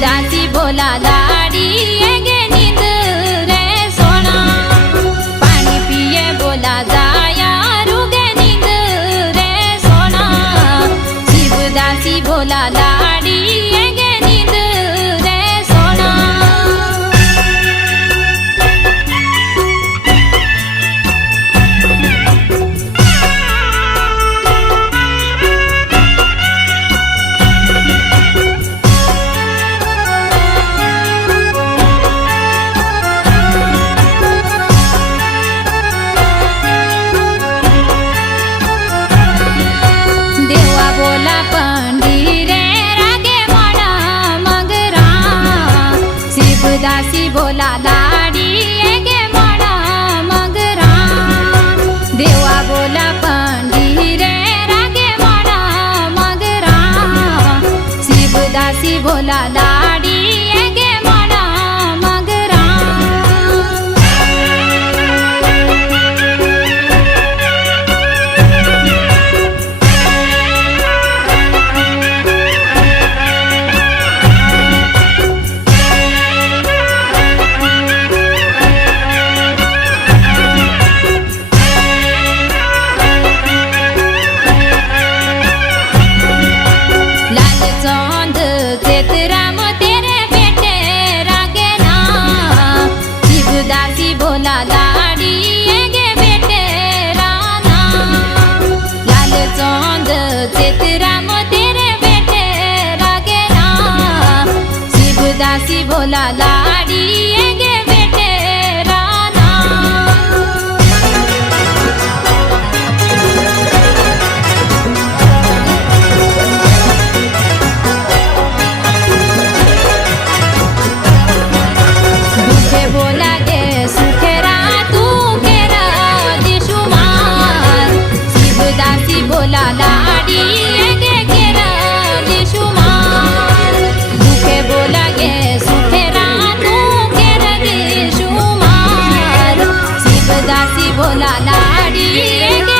शिवदासी बोला लाड़ी गे नींद रे सोना पानी पिए बोला जाया रुगे नींद रे सोना शिवदासी बोला लाड़ी गे नींद रे सोना बोला पंडीरे रागे माड़ा मगरा शिवदासी बोला लाड़ी गे माड़ा मगरा देवा बोला पंडीरे रागे माड़ा मगरा शिवदासी बोला लाड़ी गे माड़ा मगरा चौंद चेतराम तेरे बेटे रागे ना शिवदासी बोला लाड़ी गे बेटे राना लाल चौंद चेतराम तेरे बेटे रागे ना शिवदासी बोला लाड़ी गे बेटे राना बोला गे सुखेरा तू केरा दिशुमार शिवदासी बोला लाड़ी गे केरा दिशुमार दुखे बोला गे सुखेरा तू केरा दिशुमार शिवदासी बोला लाड़ी गे